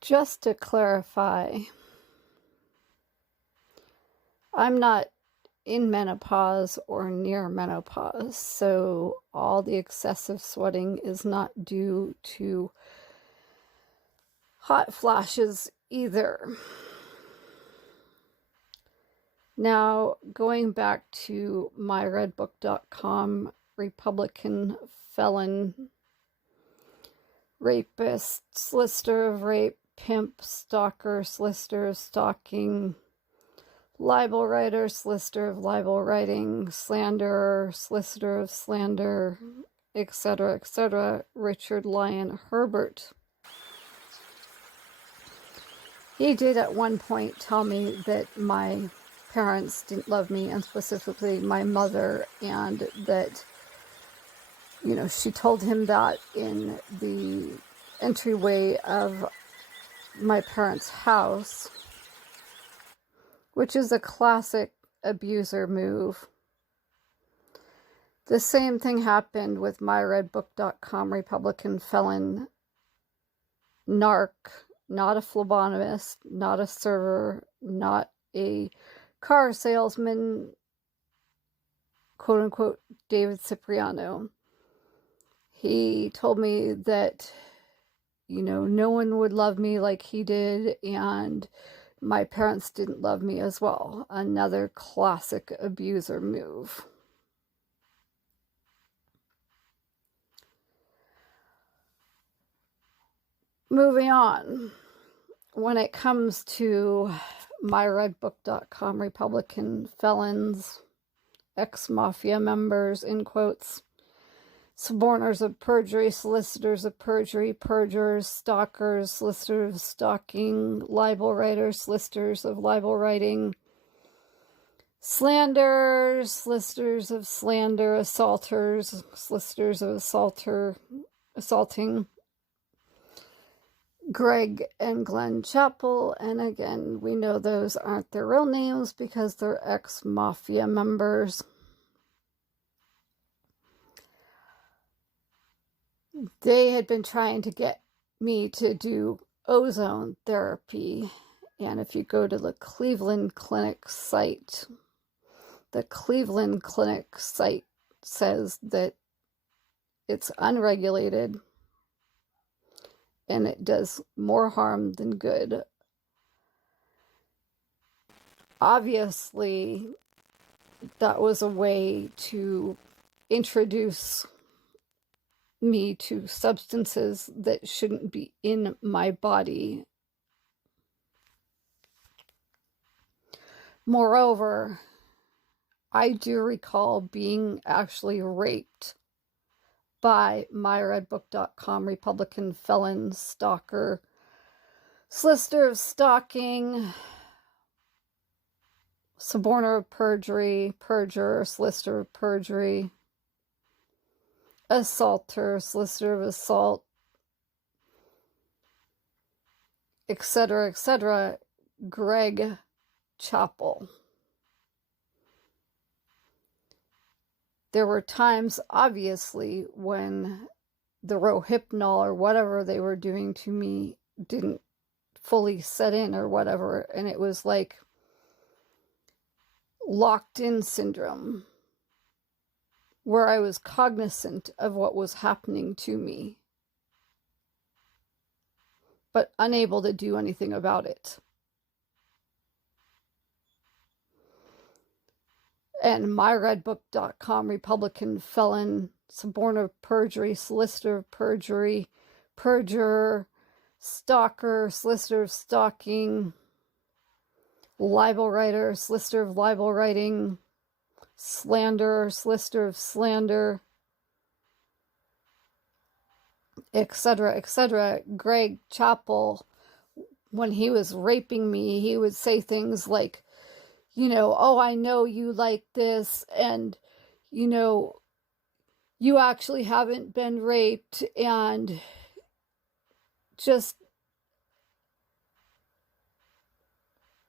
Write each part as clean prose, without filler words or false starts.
Just to clarify, I'm not in menopause or near menopause, so all the excessive sweating is not due to hot flashes either. Now, going back to myredbook.com, Republican felon, rapist, solicitor of rape, pimp, stalker, solicitor of stalking, libel writer, solicitor of libel writing, slanderer, solicitor of slander, etc., Richard Lyon Herbert. He did at one point tell me that my parents didn't love me, and specifically my mother, and that, she told him that in the entryway of my parents' house, which is a classic abuser move. The same thing happened with myredbook.com Republican felon, narc, not a phlebotomist, not a server, not a car salesman, quote unquote, David Cipriano. He told me that, no one would love me like he did, and my parents didn't love me as well. Another classic abuser move. Moving on. When it comes to myredbook.com Republican felons, ex-mafia members, in quotes, suborners of perjury, solicitors of perjury, perjurers, stalkers, solicitors of stalking, libel writers, solicitors of libel writing, slanders, solicitors of slander, assaulters, solicitors of assaulting, Greg and Glenn Chappell, and again, we know those aren't their real names because they're ex-mafia members. They had been trying to get me to do ozone therapy, and if you go to the Cleveland Clinic site, the Cleveland Clinic site says that it's unregulated and it does more harm than good. Obviously, that was a way to introduce me to substances that shouldn't be in my body. Moreover, I do recall being actually raped by myredbook.com Republican felon, stalker, solicitor of stalking, suborner of perjury, perjurer, solicitor of perjury, assaulter, solicitor of assault, etc., Greg Chappell. There were times, obviously, when the Rohypnol or whatever they were doing to me didn't fully set in or whatever, and it was like locked-in syndrome, where I was cognizant of what was happening to me, but unable to do anything about it. And myredbook.com Republican felon, suborner of perjury, solicitor of perjury, perjurer, stalker, solicitor of stalking, libel writer, solicitor of libel writing, slanderer, solicitor of slander, etc., Greg Chappell, when he was raping me, he would say things like, oh, I know you like this, and, you actually haven't been raped, and just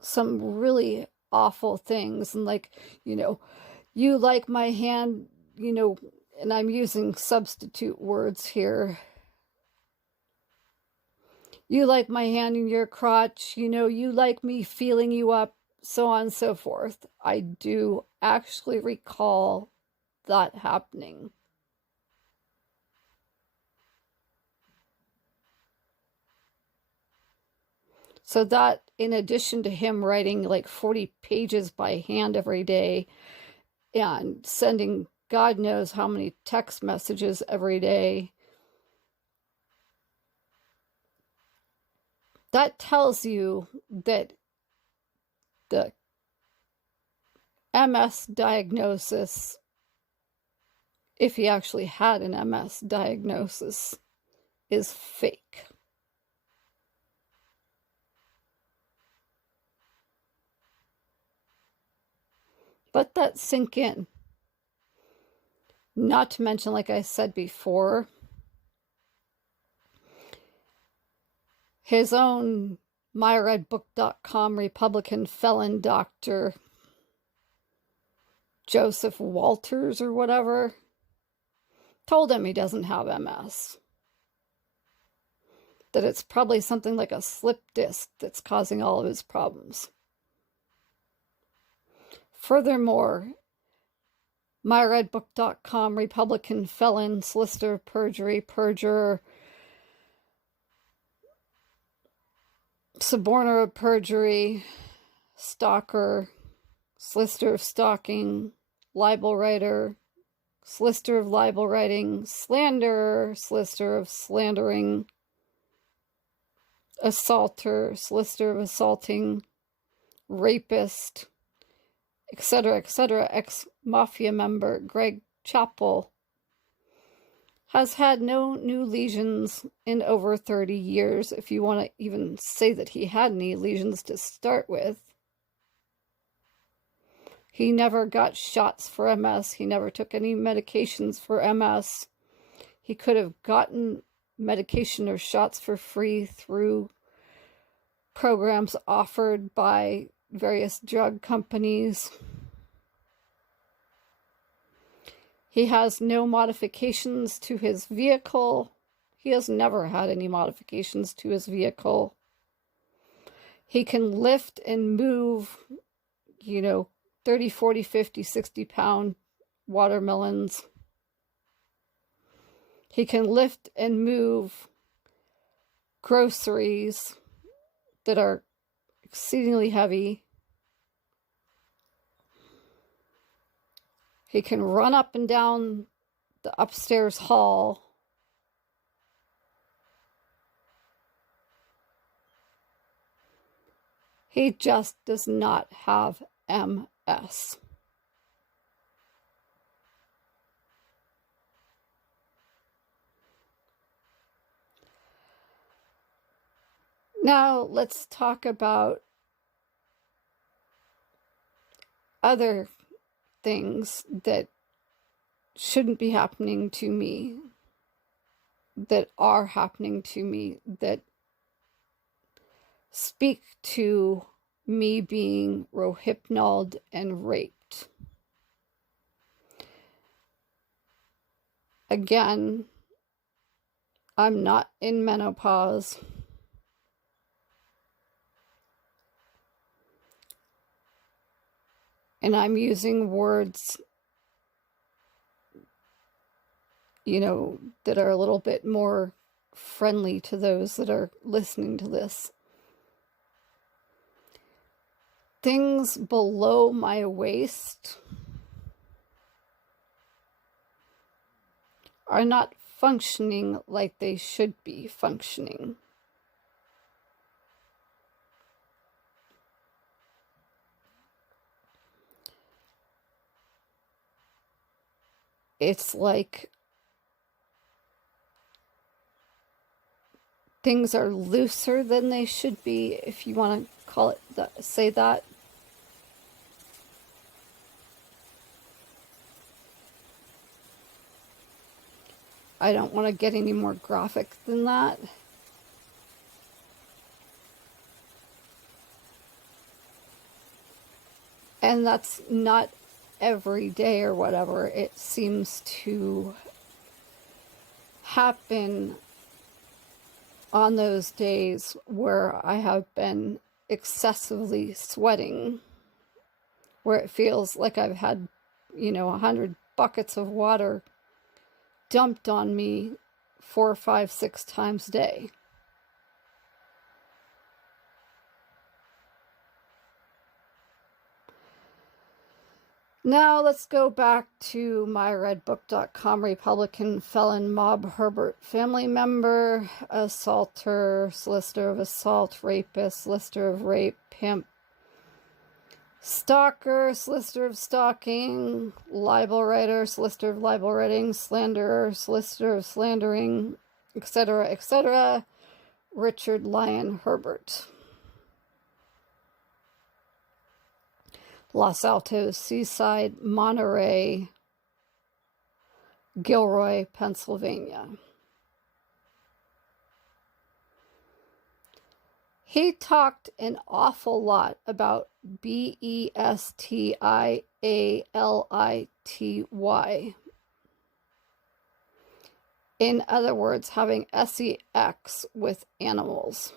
some really awful things, and like, you like my hand, and I'm using substitute words here. You like my hand in your crotch, you know, you like me feeling you up, so on and so forth. I do actually recall that happening. So that, in addition to him writing like 40 pages by hand every day and sending God knows how many text messages every day, that tells you that the MS diagnosis, if he actually had an MS diagnosis, is fake. Let that sink in. Not to mention, like I said before, his own myredbook.com Republican felon doctor, Joseph Walters or whatever, told him he doesn't have MS. That it's probably something like a slip disc that's causing all of his problems. Furthermore, myredbook.com Republican felon, solicitor, perjury, perjurer, suborner of perjury, stalker, solicitor of stalking, libel writer, solicitor of libel writing, slanderer, solicitor of slandering, assaulter, solicitor of assaulting, rapist, etc., etc. Ex-mafia member Greg Chappell has had no new lesions in over 30 years, if you want to even say that he had any lesions to start with. He never got shots for MS. He never took any medications for MS. He could have gotten medication or shots for free through programs offered by various drug companies. He has no modifications to his vehicle. He has never had any modifications to his vehicle. He can lift and move, 30, 40, 50, 60-pound watermelons. He can lift and move groceries that are exceedingly heavy. He can run up and down the upstairs hall. He just does not have MS. Now let's talk about other things that shouldn't be happening to me, that are happening to me, that speak to me being rohypnoled and raped. Again, I'm not in menopause. And I'm using words, that are a little bit more friendly to those that are listening to this. Things below my waist are not functioning like they should be functioning. It's like things are looser than they should be, if you want to call it that, say that. I don't want to get any more graphic than that. And that's not every day or whatever. It seems to happen on those days where I have been excessively sweating, where it feels like I've had, 100 buckets of water dumped on me 4, 5, 6 times a day. Now let's go back to myredbook.com. Republican felon mob Herbert, family member, assaulter, solicitor of assault, rapist, solicitor of rape, pimp, stalker, solicitor of stalking, libel writer, solicitor of libel writing, slanderer, solicitor of slandering, etc., etc. Richard Lyon Herbert. Los Altos, Seaside, Monterey, Gilroy, Pennsylvania. He talked an awful lot about BESTIALITY. In other words, having sex with animals.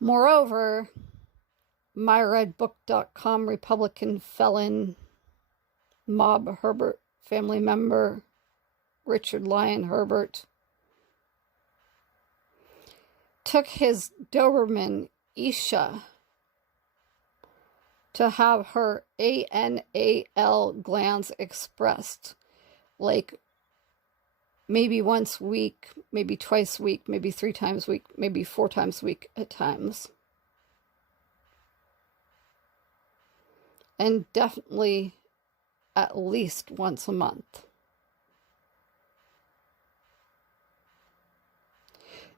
Moreover, myredbook.com, Republican felon mob Herbert, family member Richard Lyon Herbert, took his Doberman Isha to have her anal glands expressed, like maybe once a week, maybe twice a week, maybe 3 times a week, maybe 4 times a week at times. And definitely at least once a month.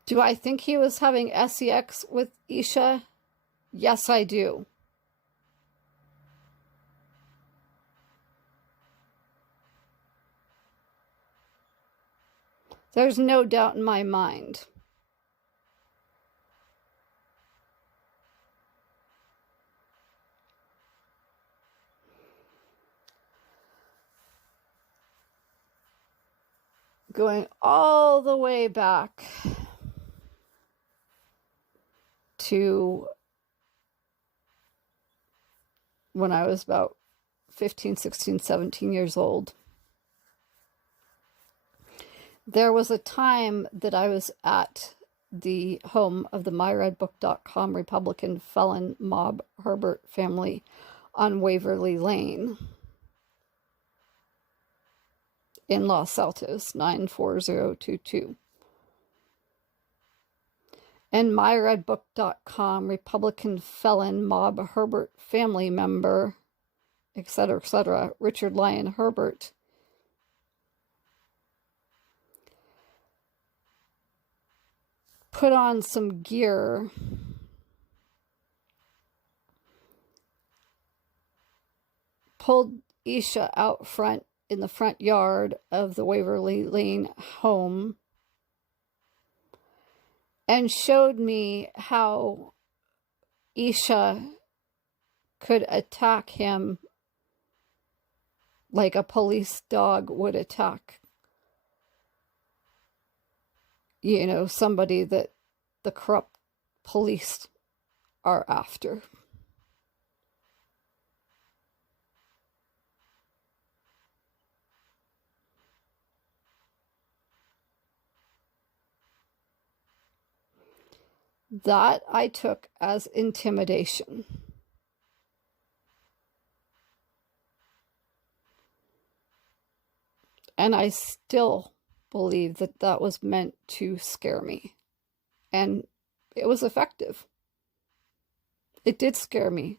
Do I think he was having sex with Isha? Yes, I do. There's no doubt in my mind. Going all the way back to when I was about 15, 16, 17 years old. There was a time that I was at the home of the myredbook.com Republican felon mob Herbert family on Waverly Lane in Los Altos, 94022. And myredbook.com Republican felon mob Herbert family member, etc., etc., Richard Lyon Herbert, put on some gear pulled Isha out front in the front yard of the Waverly Lane home and showed me how Isha could attack him like a police dog would attack, somebody that the corrupt police are after. That I took as intimidation. And I still believe that that was meant to scare me. And it was effective. It did scare me.